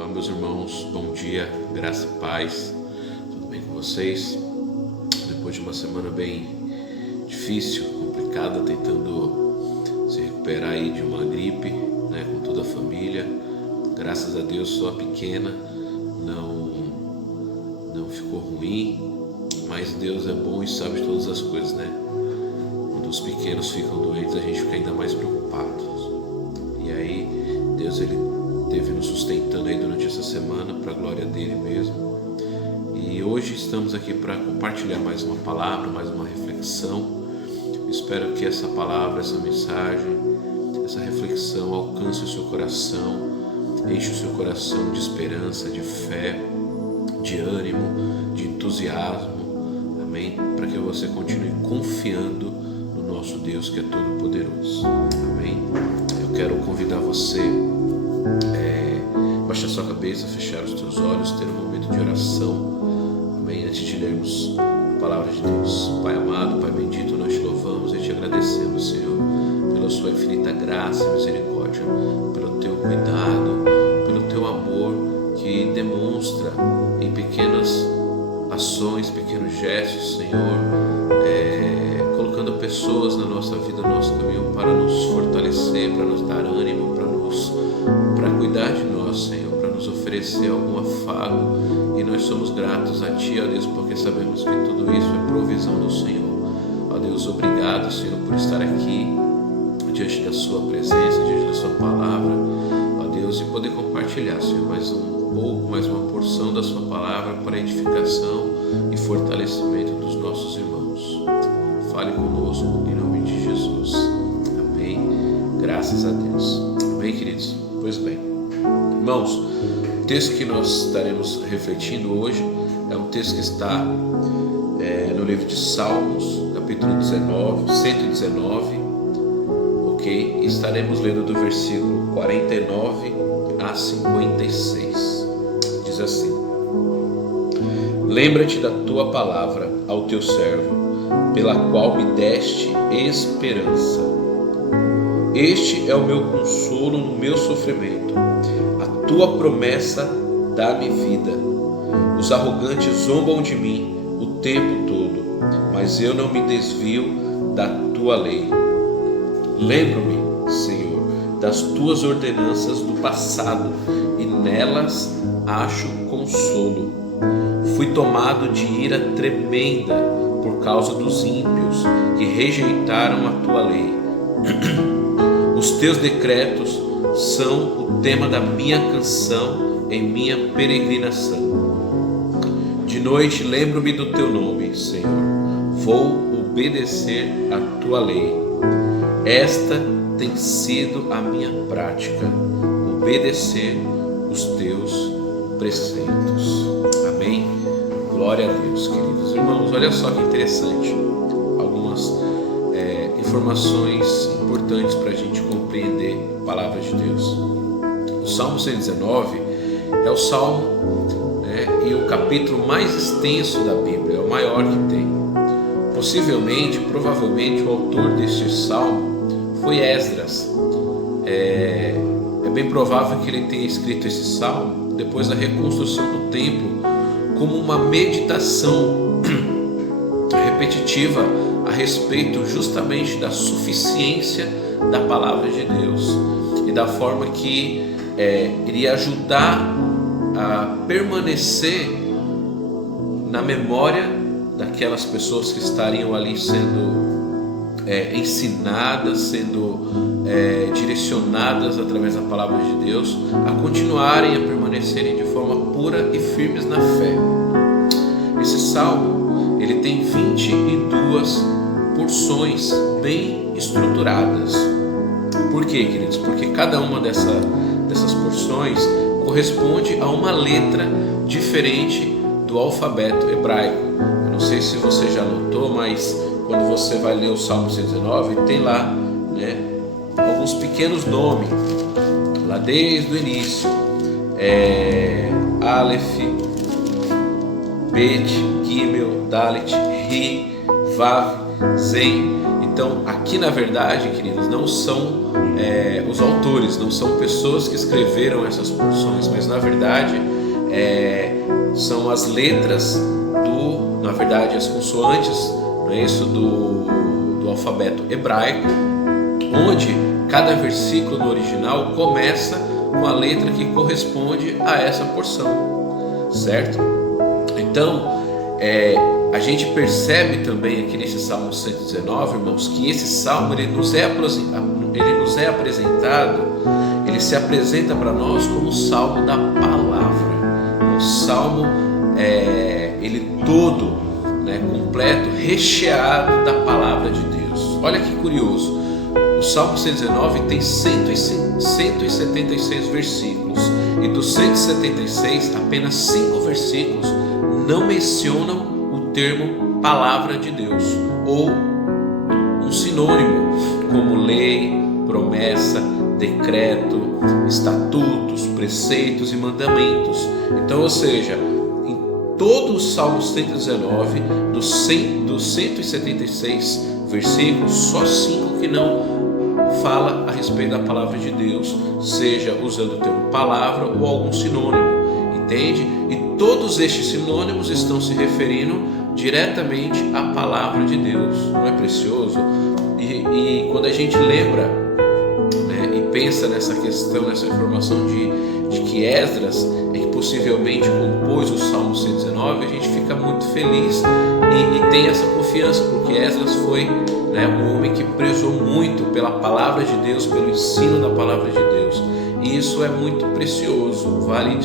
Olá, meus irmãos, bom dia, graça e paz, tudo bem com vocês? Depois de uma semana bem difícil, complicada, tentando se recuperar aí de uma gripe, com toda a família, graças a Deus só a pequena não ficou ruim, mas Deus é bom e sabe de todas as coisas, Quando os pequenos ficam doentes, a gente fica ainda mais preocupado. E aí, Deus ele esteve nos sustentando aí durante essa semana, para a glória dele mesmo. E hoje estamos aqui para compartilhar mais uma palavra, mais uma reflexão. Espero que essa palavra, essa mensagem, essa reflexão alcance o seu coração, enche o seu coração de esperança, de fé, de ânimo, de entusiasmo, amém? Para que você continue confiando no nosso Deus que é todo poderoso, amém? Eu quero convidar você baixar sua cabeça, fechar os teus olhos, ter um momento de oração, amém? Antes de lermos a palavra de Deus. Pai amado, Pai bendito, nós te louvamos e te agradecemos, Senhor, pela sua infinita graça e misericórdia, pelo teu cuidado, pelo teu amor que demonstra em pequenas ações, pequenos gestos, Senhor, colocando pessoas na nossa vida, no nosso caminho, para nos fortalecer, para nos dar ânimo, para cuidar de nós, Senhor, para nos oferecer algum afago. E nós somos gratos a Ti, ó Deus, porque sabemos que tudo isso é provisão do Senhor. Ó Deus, obrigado, Senhor, por estar aqui diante da Sua presença, diante da Sua palavra, ó Deus, e poder compartilhar, Senhor, mais um pouco, mais uma porção da Sua palavra para edificação e fortalecimento dos nossos irmãos. Fale conosco em nome de Jesus. Amém. Graças a Deus. Amém, queridos? Pois bem, irmãos, o texto que nós estaremos refletindo hoje é um texto que está no livro de Salmos, capítulo 119, ok? Estaremos lendo do versículo 49 a 56. Diz assim: Lembra-te da tua palavra ao teu servo, pela qual me deste esperança. Este é o meu consolo no meu sofrimento. A tua promessa dá-me vida. Os arrogantes zombam de mim o tempo todo, mas eu não me desvio da tua lei. Lembro-me, Senhor, das tuas ordenanças do passado, e nelas acho consolo. Fui tomado de ira tremenda por causa dos ímpios que rejeitaram a tua lei. Os teus decretos são o tema da minha canção em minha peregrinação. De noite lembro-me do teu nome, Senhor. Vou obedecer a tua lei. Esta tem sido a minha prática, obedecer os teus preceitos. Amém? Glória a Deus, queridos irmãos. Olha só que interessante. Algumas informações importantes para a gente compreender a palavra de Deus. O Salmo 119 é o salmo e o capítulo mais extenso da Bíblia, é o maior que tem. Provavelmente, o autor deste salmo foi Esdras. É bem provável que ele tenha escrito esse salmo depois da reconstrução do templo, como uma meditação repetitiva a respeito justamente da suficiência da palavra de Deus e da forma que iria ajudar a permanecer na memória daquelas pessoas que estariam ali sendo ensinadas, sendo direcionadas através da palavra de Deus, a continuarem a permanecerem de forma pura e firmes na fé. Esse salmo ele tem 22 porções bem estruturadas. Por quê, queridos? Porque cada uma dessas porções corresponde a uma letra diferente do alfabeto hebraico. Eu não sei se você já notou, mas quando você vai ler o Salmo 119, tem lá alguns pequenos nomes, lá desde o início, Aleph, Bet, Gimel, Dalet, Ri, Vav, Zen. Então aqui na verdade, queridos, não são os autores, não são pessoas que escreveram essas porções, mas na verdade são as letras na verdade as consoantes, não é isso, do alfabeto hebraico, onde cada versículo no original começa com a letra que corresponde a essa porção, certo? Então, a gente percebe também aqui nesse Salmo 119, irmãos, que esse Salmo ele nos é apresentado, ele se apresenta para nós como o Salmo da Palavra. O Salmo, ele todo, né, completo, recheado da Palavra de Deus. Olha que curioso, o Salmo 119 tem 176 versículos, e dos 176, apenas 5 versículos não mencionam o termo Palavra de Deus, ou um sinônimo como lei, promessa, decreto, estatutos, preceitos e mandamentos. Então, ou seja, em todo o Salmo 119, dos 176 versículos, só 5 que não fala a respeito da palavra de Deus, seja usando o termo palavra ou algum sinônimo, entende? E todos estes sinônimos estão se referindo diretamente à palavra de Deus. Não é precioso? E quando a gente lembra, né, e pensa nessa questão, nessa informação de que Esdras possivelmente compôs o Salmo 119, a gente fica muito feliz e tem essa confiança, porque Esdras foi, né, um homem que prezou muito pela palavra de Deus, pelo ensino da palavra de Deus, e isso é muito precioso, vale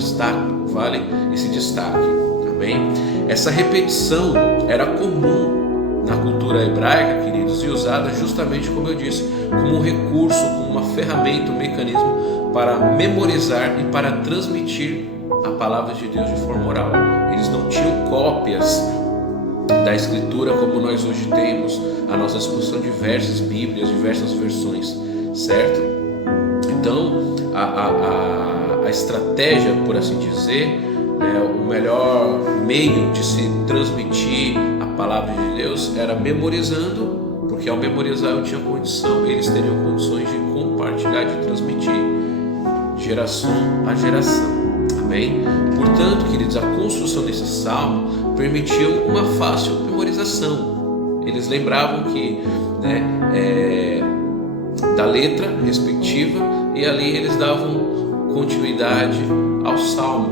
esse destaque, amém? Essa repetição era comum na cultura hebraica, queridos, e usada justamente, como eu disse, como um recurso, como uma ferramenta, um mecanismo para memorizar e para transmitir a palavra de Deus de forma oral. Eles não tinham cópias da escritura como nós hoje temos à nossa disposição, diversas bíblias, diversas versões, certo? Então a estratégia, por assim dizer, né, o melhor meio de se transmitir a palavra de Deus era memorizando, porque ao memorizar eles teriam condições de compartilhar, de transmitir geração a geração, amém? Portanto, queridos, a construção desse salmo permitiu uma fácil memorização. Eles lembravam que, né, da letra respectiva, e ali eles davam continuidade ao salmo,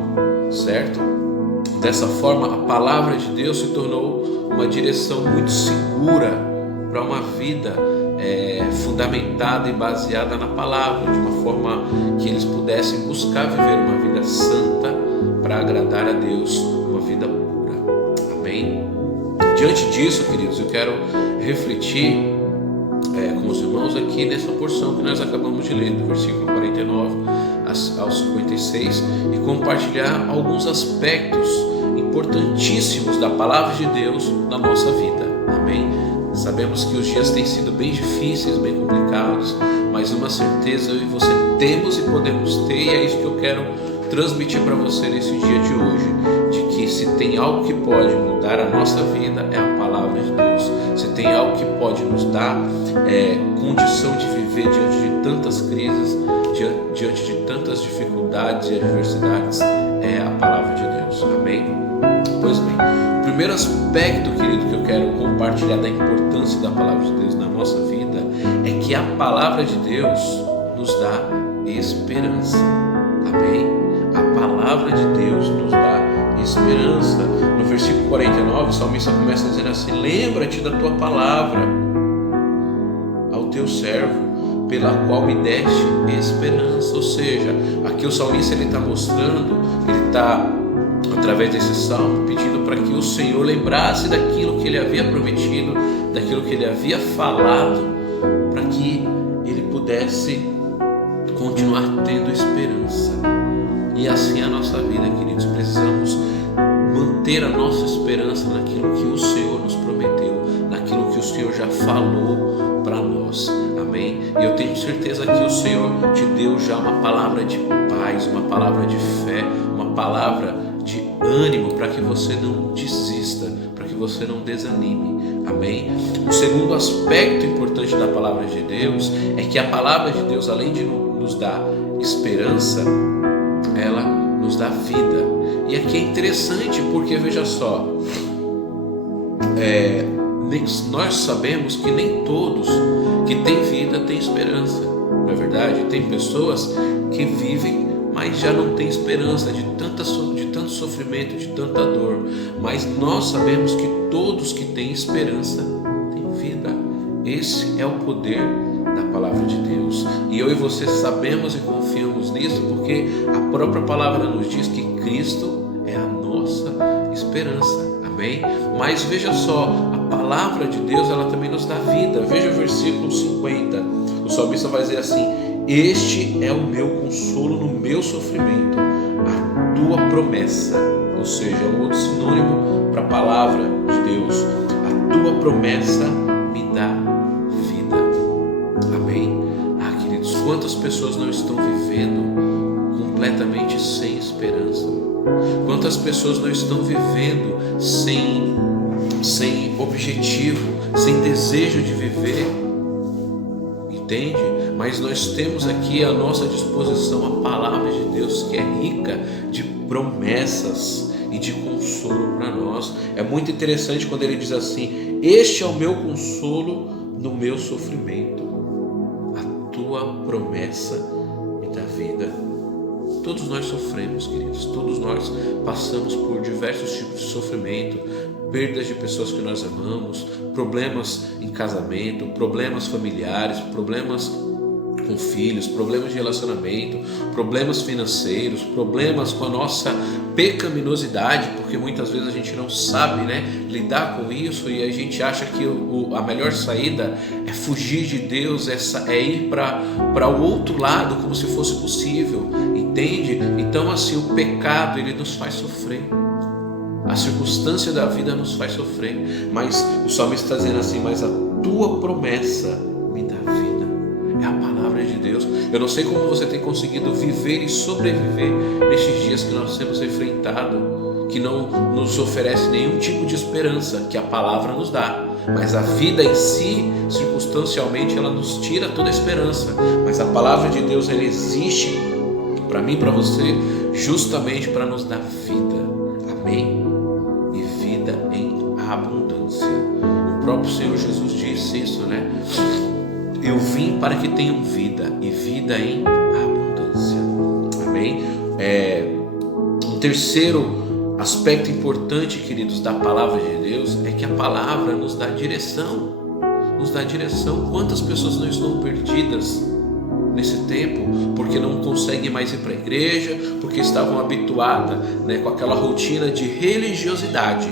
certo? Dessa forma, a palavra de Deus se tornou uma direção muito segura para uma vida fundamentada e baseada na palavra, de uma forma que eles pudessem buscar viver uma vida santa para agradar a Deus, uma vida pura, amém? Diante disso, queridos, eu quero refletir com os irmãos aqui nessa porção que nós acabamos de ler, do versículo 49 ao 56, e compartilhar alguns aspectos importantíssimos da palavra de Deus na nossa vida, amém? Sabemos que os dias têm sido bem difíceis, bem complicados, mas uma certeza eu e você temos e podemos ter, e é isso que eu quero transmitir para você nesse dia de hoje, de que se tem algo que pode mudar a nossa vida é a palavra de Deus. Se tem algo que pode nos dar condição de viver diante de tantas crises, diante de tantas dificuldades e adversidades, é a palavra de Deus, amém? Pois bem, o primeiro aspecto, querido, que eu quero compartilhar da importância da palavra de Deus na nossa vida é que a palavra de Deus nos dá esperança, amém? A palavra de Deus nos dá esperança. No versículo 49, o salmista começa dizendo assim: lembra-te da tua palavra ao teu servo, pela qual me deste esperança. Ou seja, aqui o salmista ele está mostrando, ele está, através desse salmo, pedindo para que o Senhor lembrasse daquilo que ele havia prometido, daquilo que ele havia falado, para que ele pudesse continuar tendo esperança. E assim a nossa vida, queridos, precisamos manter a nossa esperança naquilo que o Senhor nos prometeu, naquilo que o Senhor já falou para nós, amém? E eu tenho certeza que o Senhor te deu já uma palavra de paz, uma palavra de fé, uma palavra de ânimo para que você não desista, para para que você não desanime. Amém? O segundo aspecto importante da palavra de Deus é que a palavra de Deus, além de nos dar esperança, ela nos dá vida. E aqui é interessante porque, veja só, nós sabemos que nem todos que têm vida têm esperança, não é verdade? Tem pessoas que vivem, mas já não têm esperança, de tanto sofrimento, de tanta dor. Mas nós sabemos que todos que têm esperança têm vida. Esse é o poder da palavra de Deus. E eu e você sabemos e confiamos nisso porque a própria palavra nos diz que Cristo é a nossa esperança. Amém? Mas veja só, a palavra de Deus, ela também nos dá vida. Veja o versículo 50. O salmista vai dizer assim: este é o meu consolo no meu sofrimento, a tua promessa. Ou seja, é um outro sinônimo para a palavra de Deus. A tua promessa me dá vida. Amém? Queridos, quantas pessoas não estão vivendo completamente sem esperança? Quantas pessoas não estão vivendo sem objetivo, sem desejo de viver? Entende? Mas nós temos aqui à nossa disposição a palavra de Deus, que é rica de promessas e de consolo para nós. É muito interessante quando ele diz assim: este é o meu consolo no meu sofrimento, a tua promessa me dá vida. Todos nós sofremos, queridos, todos nós passamos por diversos tipos de sofrimento, perdas de pessoas que nós amamos, problemas em casamento, problemas familiares, problemas com filhos, problemas de relacionamento, problemas financeiros, problemas com a nossa pecaminosidade, porque muitas vezes a gente não sabe, lidar com isso, e a gente acha que a melhor saída é fugir de Deus, é ir para o outro lado como se fosse possível, entende? Então assim, o pecado, ele nos faz sofrer, a circunstância da vida nos faz sofrer, mas o salmista está dizendo assim: mas a tua promessa me dá vida. É a palavra de Deus. Eu não sei como você tem conseguido viver e sobreviver nestes dias que nós temos enfrentado, que não nos oferece nenhum tipo de esperança, que a palavra nos dá. Mas a vida em si, circunstancialmente, ela nos tira toda a esperança. Mas a palavra de Deus, ela existe para mim e para você, justamente para nos dar vida. Amém? E vida em abundância. O próprio Senhor Jesus disse isso, Eu vim para que tenham vida e vida em abundância. Amém? Um terceiro aspecto importante, queridos, da palavra de Deus é que a palavra nos dá direção. Nos dá direção. Quantas pessoas não estão perdidas nesse tempo porque não conseguem mais ir para a igreja, porque estavam habituadas com aquela rotina de religiosidade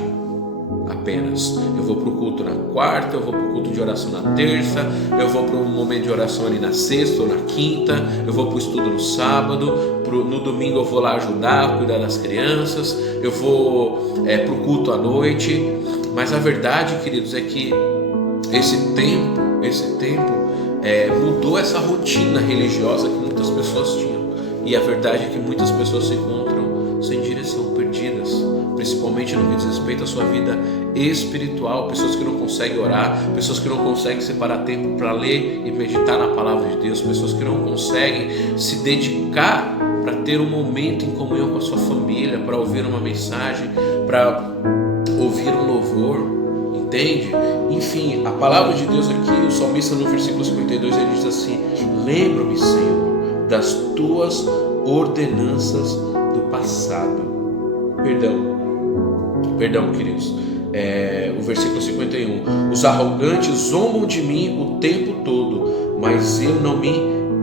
apenas. Eu vou para o culto na quarta, eu vou para o culto de oração na terça, eu vou para um momento de oração ali na sexta ou na quinta, eu vou para o estudo no sábado, no domingo eu vou lá ajudar, cuidar das crianças, eu vou para o culto à noite. Mas a verdade, queridos, é que esse tempo mudou essa rotina religiosa que muitas pessoas tinham, e a verdade é que muitas pessoas se encontram sem direção, perdidas, principalmente no que diz respeito à sua vida espiritual. Pessoas que não conseguem orar, pessoas que não conseguem separar tempo para ler e meditar na palavra de Deus, pessoas que não conseguem se dedicar para ter um momento em comunhão com a sua família, para ouvir uma mensagem, para ouvir um louvor, entende? Enfim, a palavra de Deus aqui, o salmista no versículo 52, ele diz assim: lembra-me, Senhor, das tuas ordenanças do passado. Perdão, queridos. O versículo 51: os arrogantes zombam de mim o tempo todo, mas eu não me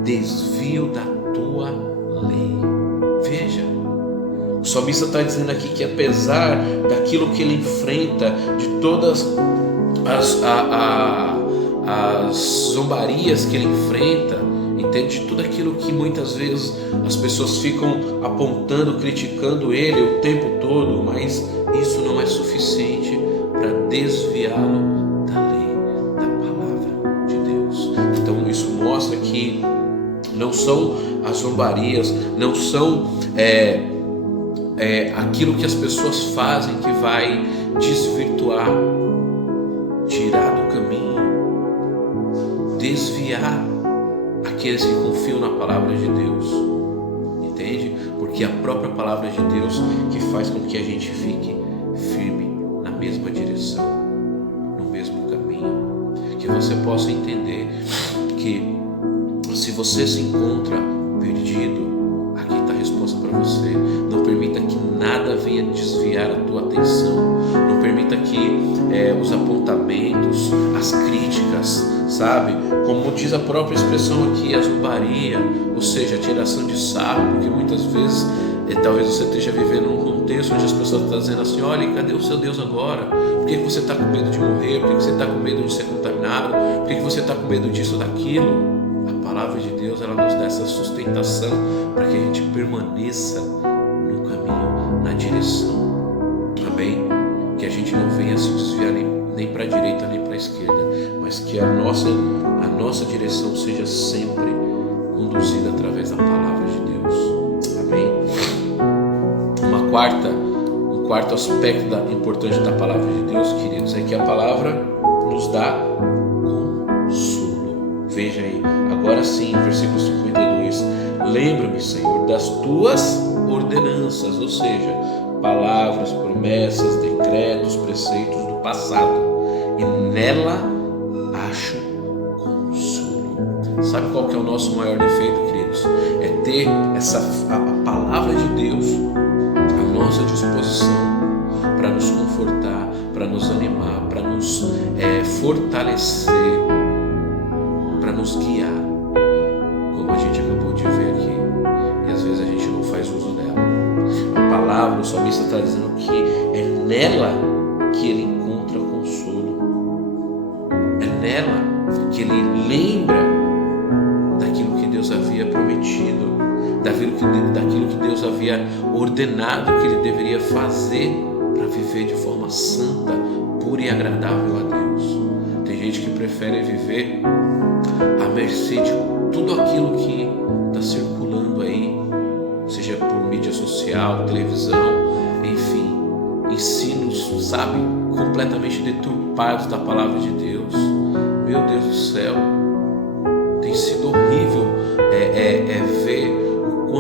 desvio da tua lei. Veja, o salmista está dizendo aqui que apesar daquilo que ele enfrenta, de todas as zombarias que ele enfrenta, entende? De tudo aquilo que muitas vezes as pessoas ficam apontando, criticando ele o tempo todo, mas isso não é suficiente para desviá-lo da lei, da palavra de Deus. Então isso mostra que não são as zombarias, não são aquilo que as pessoas fazem que vai desvirtuar, tirar do caminho, desviar aqueles que confiam na palavra de Deus, entende? Porque a própria palavra de Deus que faz com que a gente fique firme na mesma direção, no mesmo caminho, que você possa entender que se você se encontra perdido, aqui está a resposta para você. Não permita que nada venha desviar a tua atenção, não permita que os apontamentos, as críticas, sabe? Como diz a própria expressão aqui, a zombaria, ou seja, a tiração de sarro, porque muitas vezes talvez você esteja vivendo num contexto onde as pessoas estão dizendo assim: olha, cadê o seu Deus agora? Por que você está com medo de morrer? Por que você está com medo de ser contaminado? Por que você está com medo disso ou daquilo? A palavra de Deus, ela nos dá essa sustentação para que a gente permaneça no caminho, na direção, amém? Que a gente não venha se desviar nem para a direita nem para a esquerda, mas que a nossa direção seja sempre conduzida através da palavra de Deus, amém? Um quarto aspecto importante da palavra de Deus, queridos, é que a palavra nos dá consolo. Veja aí, agora sim, versículo 52, lembra-me, Senhor, das tuas ordenanças, ou seja, palavras, promessas, decretos, preceitos do passado, e nela acho consolo. Sabe qual que é o nosso maior defeito, queridos? É ter a palavra de Deus à nossa disposição para nos confortar, para nos animar, para nos fortalecer, para nos guiar, como a gente acabou de ver aqui, e às vezes a gente não faz uso dela. A palavra, o salmista está dizendo que é nela que ele encontra consolo, é nela que ele lembra daquilo que Deus havia prometido, daquilo que Deus havia ordenado que ele deveria fazer para viver de forma santa, pura e agradável a Deus. Tem gente que prefere viver à mercê de tudo aquilo que está circulando aí, seja por mídia social, televisão, enfim, ensinos, sabe, completamente deturpados da palavra de Deus. Meu Deus do céu, tem sido horrível ver o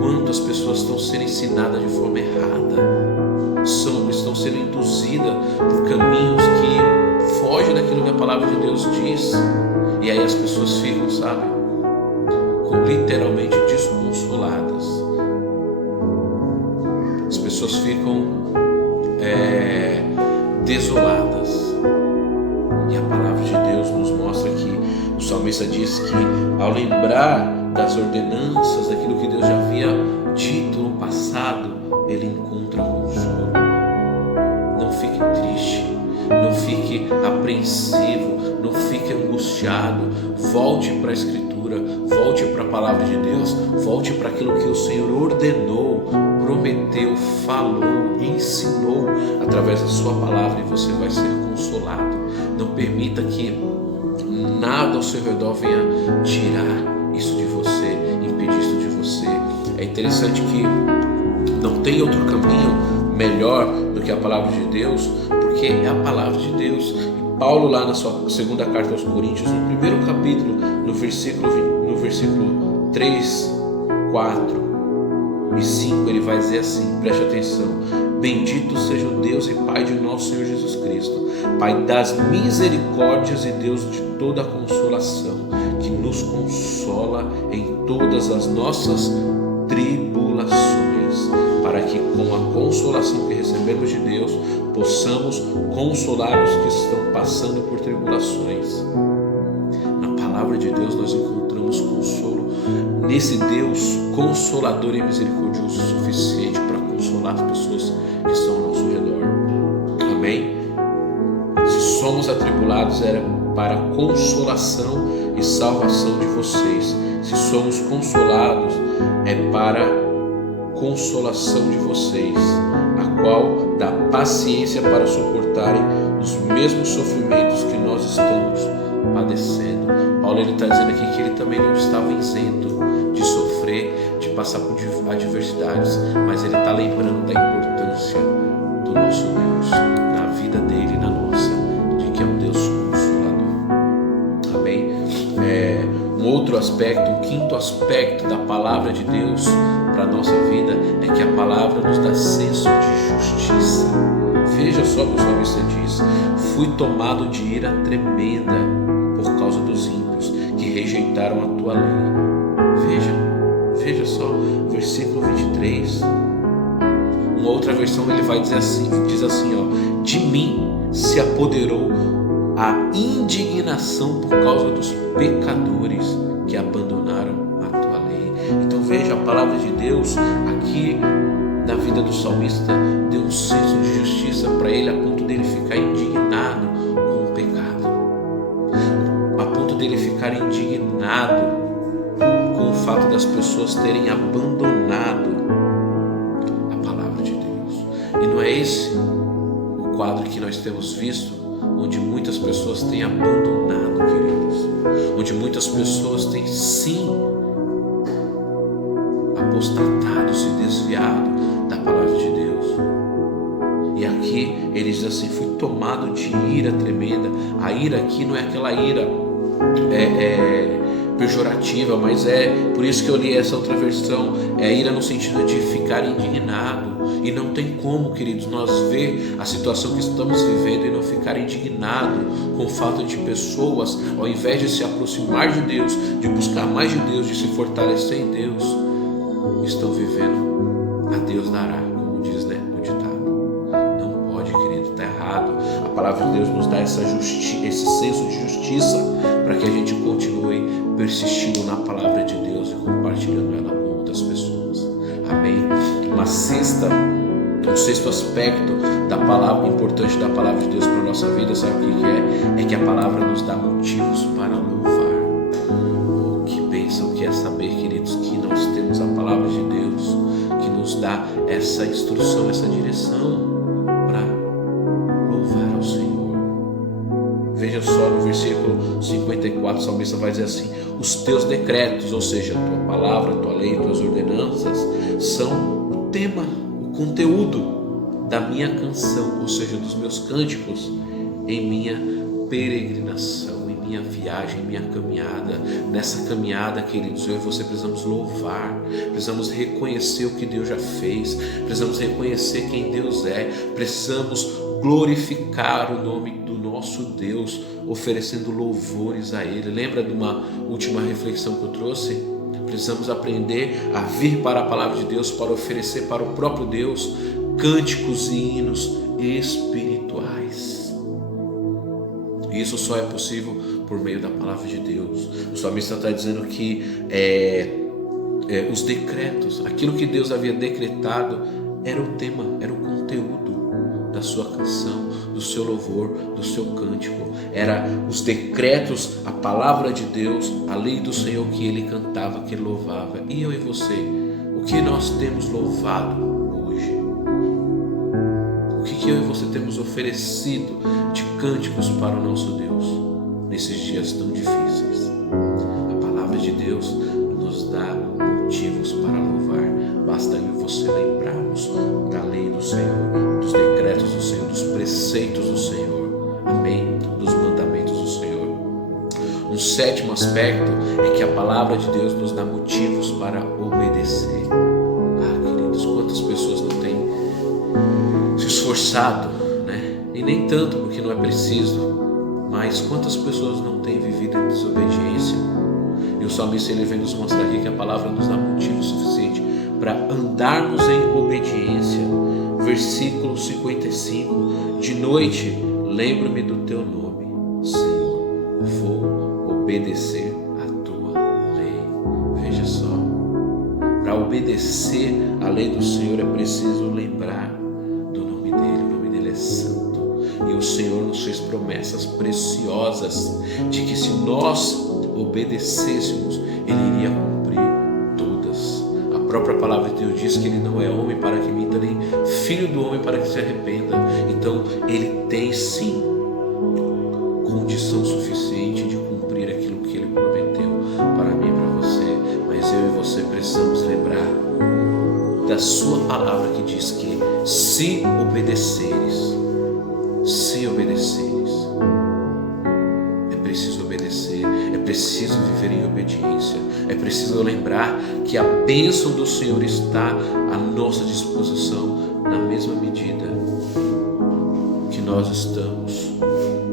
quanto as pessoas estão sendo ensinadas de forma errada, estão sendo induzidas por caminhos que fogem daquilo que a palavra de Deus diz, e aí as pessoas ficam, sabe, literalmente desconsoladas. As pessoas ficam desoladas, e a palavra de Deus nos mostra que o salmista diz que ao lembrar das ordenanças, daquilo que Deus já havia dito no passado, ele encontra consolo. Não fique triste, não fique apreensivo, não fique angustiado. Volte para a Escritura, volte para a palavra de Deus, volte para aquilo que o Senhor ordenou, prometeu, falou, ensinou através da sua palavra, e você vai ser consolado. Não permita que nada ao seu redor venha tirar isso de você, impedir isso de você. É interessante que não tem outro caminho melhor do que a palavra de Deus, porque é a palavra de Deus. E Paulo, lá na sua segunda carta aos Coríntios, no primeiro capítulo, no versículo 3, 4 e 5, ele vai dizer assim, preste atenção: bendito seja o Deus e Pai de nosso Senhor Jesus Cristo, Pai das misericórdias e Deus de toda a consolação, que nos consola em todas as nossas tribulações, para que com a consolação que recebemos de Deus, possamos consolar os que estão passando por tribulações. Na palavra de Deus nós encontramos consolo, nesse Deus consolador e misericordioso o suficiente para consolar as pessoas que estão ao nosso redor. Amém? Se somos atribulados, era para consolação e salvação de vocês. Se somos consolados, é para consolação de vocês, a qual dá paciência para suportarem os mesmos sofrimentos que nós estamos padecendo. Paulo está dizendo aqui que ele também não estava isento de sofrer, de passar por adversidades, mas ele está lembrando da importância do nosso Deus, na vida dele e na nossa, de que é um Deus consolador. Amém? Um outro aspecto, um quinto aspecto da palavra de Deus para a nossa vida é que a palavra nos dá senso de justiça. Veja só o que o salmista diz: fui tomado de ira tremenda por causa dos ímpios que rejeitaram a tua lei. Veja só, versículo 23. Uma outra versão ele vai dizer assim, diz assim, ó: de mim se apoderou a indignação por causa dos pecadores que abandonaram a tua lei. Então veja, a palavra de Deus aqui na vida do salmista deu um senso de justiça para ele, a ponto dele ficar indignado com o pecado, a ponto dele ficar indignado com o fato das pessoas terem abandonado a palavra de Deus. E não é esse o quadro que nós temos visto, onde muitas pessoas têm abandonado, queridos, onde muitas pessoas têm sim apostatado, se desviado da palavra de Deus. E aqui ele diz assim: fui tomado de ira tremenda. A ira aqui não é aquela ira pejorativa, mas é por isso que eu li essa outra versão, é a ira no sentido de ficar indignado. E não tem como, queridos, nós ver a situação que estamos vivendo e não ficar indignado com o fato de pessoas, ao invés de se aproximar de Deus, de buscar mais de Deus, de se fortalecer em Deus, estão vivendo a Deus dará, como diz, né, o ditado. Não pode, querido, está errado. A palavra de Deus nos dá esse senso de justiça para que a gente continue persistindo na palavra de Deus e compartilhando ela com outras pessoas. Amém? Um sexto aspecto da palavra, importante da palavra de Deus para a nossa vida, sabe o que é? É que a palavra nos dá motivos para louvar. O que pensam que é saber, queridos, que nós temos a palavra de Deus, que nos dá essa instrução, essa direção para louvar ao Senhor. Veja só no versículo 54, o salmista vai dizer assim: os teus decretos, ou seja, a tua palavra, a tua lei, tuas ordenanças, são o tema, o conteúdo da minha canção, ou seja, dos meus cânticos, em minha peregrinação, em minha viagem, em minha caminhada. Nessa caminhada, queridos, eu e você precisamos louvar, precisamos reconhecer o que Deus já fez, precisamos reconhecer quem Deus é, precisamos glorificar o nome do nosso Deus, oferecendo louvores a Ele. Lembra de uma última reflexão que eu trouxe? Precisamos aprender a vir para a palavra de Deus para oferecer para o próprio Deus cânticos e hinos espirituais. Isso só é possível por meio da palavra de Deus. O salmista está dizendo que os decretos, aquilo que Deus havia decretado, era o tema, era o conteúdo da sua canção, do seu louvor, do seu cântico. Era os decretos, a palavra de Deus, a lei do Senhor que ele cantava, que ele louvava. E eu e você, o que nós temos louvado hoje? O que eu e você temos oferecido de cânticos para o nosso Deus nesses dias tão difíceis? A palavra de Deus nos dá motivos para louvar. Basta eu e você lembrarmos da lei do Senhor, dos decretos do Senhor, dos preceitos do Senhor, amém? Dos mandamentos do Senhor. Um sétimo aspecto é que a palavra de Deus nos dá motivos para obedecer. Queridos, quantas pessoas não têm se esforçado, né? E nem tanto, porque não é preciso, mas quantas pessoas não têm vivido em desobediência? E o salmista ele vem nos mostrar aqui que a palavra nos dá motivo suficiente para andarmos em obediência. Versículo 55: de noite lembro-me do teu nome, Senhor, vou obedecer a tua lei. Veja só, para obedecer a lei do Senhor é preciso lembrar do nome dele. O nome dele é santo, e o Senhor nos fez promessas preciosas de que se nós obedecêssemos, ele iria cumprir todas. A própria palavra de Deus diz que ele não é homem para que minta, nem filho do homem para que se arrependa. Então ele tem sim condição suficiente de cumprir aquilo que ele prometeu para mim e para você. Mas eu e você precisamos lembrar da sua palavra, que diz que se obedeceres. Se obedeceres. É preciso obedecer, é preciso viver em obediência, é preciso lembrar que a bênção do Senhor está à nossa disposição na mesma medida que nós estamos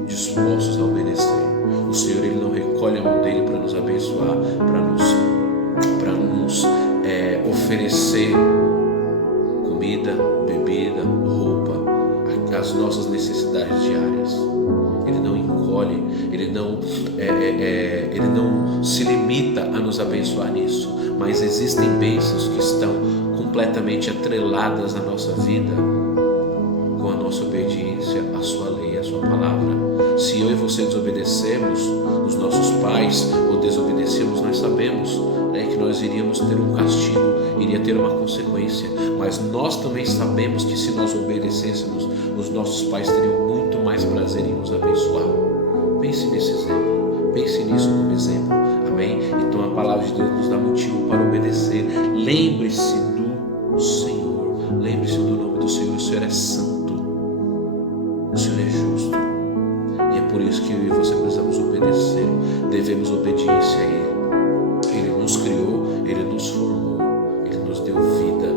dispostos a obedecer. O Senhor, Ele não recolhe a mão dele para nos abençoar, para nos oferecer comida, bebida, roupa, as nossas necessidades diárias. Ele não encolhe, Ele não se limita a nos abençoar nisso, mas existem bênçãos que estão completamente atreladas à nossa vida com a nossa obediência à sua lei, à sua palavra. Se eu e você desobedecemos os nossos pais ou desobedecemos, nós sabemos que nós iríamos ter um castigo, iria ter uma consequência, mas nós também sabemos que se nós obedecêssemos, os nossos pais teriam muito mais prazer em nos abençoar. Pense nesse exemplo, pense nisso como exemplo, amém? Então a palavra de Deus nos dá motivo para obedecer. Lembre-se do Senhor, lembre-se do nome do Senhor. O Senhor é santo, o Senhor é justo, e é por isso que eu e você precisamos obedecer, devemos obediência a Ele. Ele nos criou, Ele nos formou, Ele nos deu vida,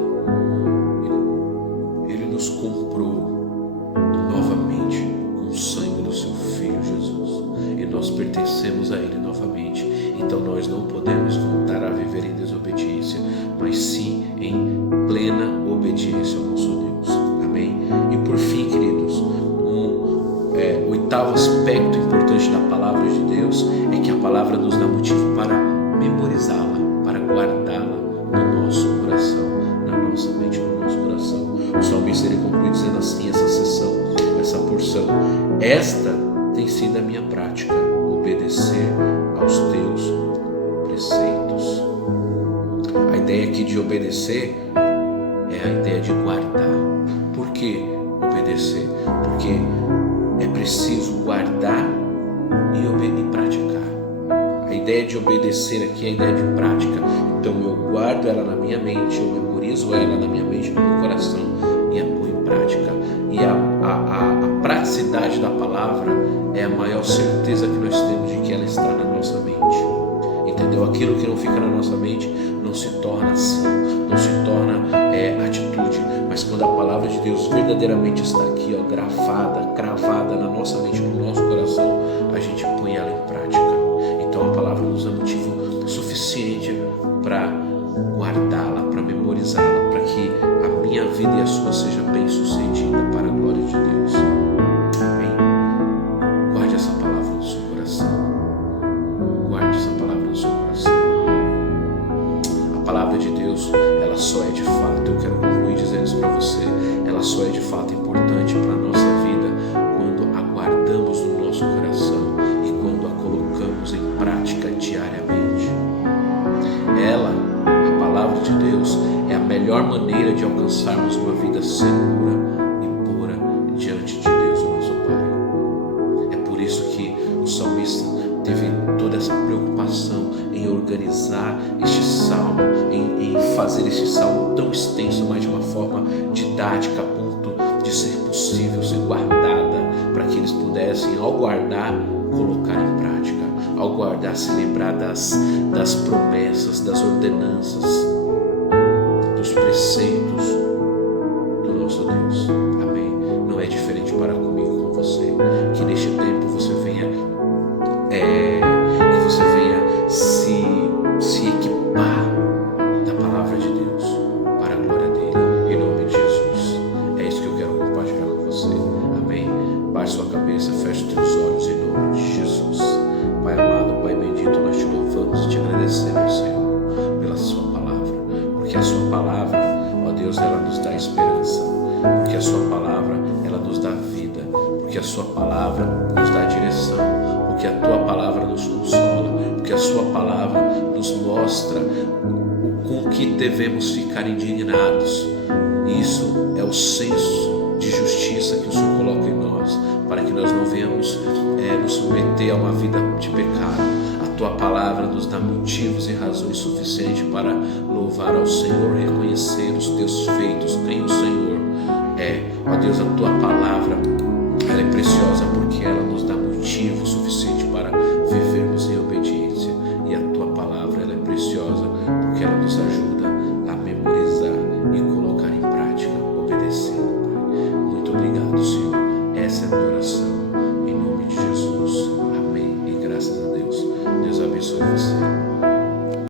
Ele nos comprou novamente com o sangue do seu Filho Jesus, e nós pertencemos a Ele novamente. Então nós não podemos voltar a viver em desobediência, mas sim em plena obediência ao nosso Deus, amém? E por fim, queridos, oitavo aspecto importante da palavra de Deus é que a palavra nos dá motivo para memorizá-la, para guardá-la no nosso coração, na nossa mente, no nosso coração. O salmista ele conclui dizendo assim, essa porção: esta tem sido a minha prática, obedecer aos teus preceitos. A ideia aqui de obedecer é a ideia de guardar. Por que obedecer? Porque é preciso guardar e praticar. A ideia de obedecer aqui é a ideia de prática. Então eu guardo ela na minha mente, eu memorizo ela na minha mente, no meu coração, e a ponho em prática. E a praticidade da palavra é a maior certeza que nós temos de que ela está na nossa mente. Entendeu? Aquilo que não fica na nossa mente não se torna ação, não se torna atitude. Mas quando a palavra de Deus verdadeiramente está aqui, cravada na nossa mente, no nosso coração, a gente põe ela em prática. Então a palavra nos dá motivo suficiente para guardá-la, para memorizá-la, para que a minha vida e a sua seja bem sucedida para a glória de Deus. Amém? Guarde essa palavra no seu coração. Guarde essa palavra no seu coração. A palavra de Deus, ela só é de fato, eu quero concluir dizendo isso para você, ela só é de fato importante para a nossa vida quando a guardamos no nosso coração e quando a colocamos em prática diariamente. A palavra de Deus, é a melhor maneira de alcançarmos uma vida segura e pura diante de Deus, o nosso Pai. É por isso que o salmista teve toda essa preocupação em organizar este salmo, em fazer este salmo tão extenso, mas de uma forma didática, a ponto de ser possível ser guardada, para que eles pudessem, ao guardar, colocar em prática, ao guardar, se lembrar das promessas, das ordenanças, dos preceitos do nosso Deus. Amém? Não é diferente para comigo, com você, que neste tempo você venha se equipar da palavra de Deus para a glória dele, em nome de Jesus. É isso que eu quero compartilhar com você. Amém? Baixe sua cabeça, feche os teus olhos em nome de Jesus. Pai amado, Pai bendito, nós te louvamos e te agradecemos, Senhor, pela sua palavra, porque a sua palavra, ó Deus, ela nos dá esperança, porque a sua palavra, ela nos dá vida, porque a sua palavra nos dá direção, porque a tua palavra nos consola, porque a sua palavra nos mostra com que devemos ficar indignados. Isso é o senso de justiça que o Senhor coloca em nós, para que nós não venhamos nos submeter a uma vida de pecado. A tua palavra nos dá motivos e razões suficientes para louvar ao Senhor, reconhecer os teus feitos em o Senhor, Deus, a tua palavra, ela é preciosa porque ela nos dá motivo suficiente para vivermos em obediência. E a tua palavra, ela é preciosa porque ela nos ajuda a memorizar e colocar em prática, obedecendo, Pai. Muito obrigado, Senhor. Essa é a minha oração, em nome de Jesus. Amém. E graças a Deus. Deus abençoe você.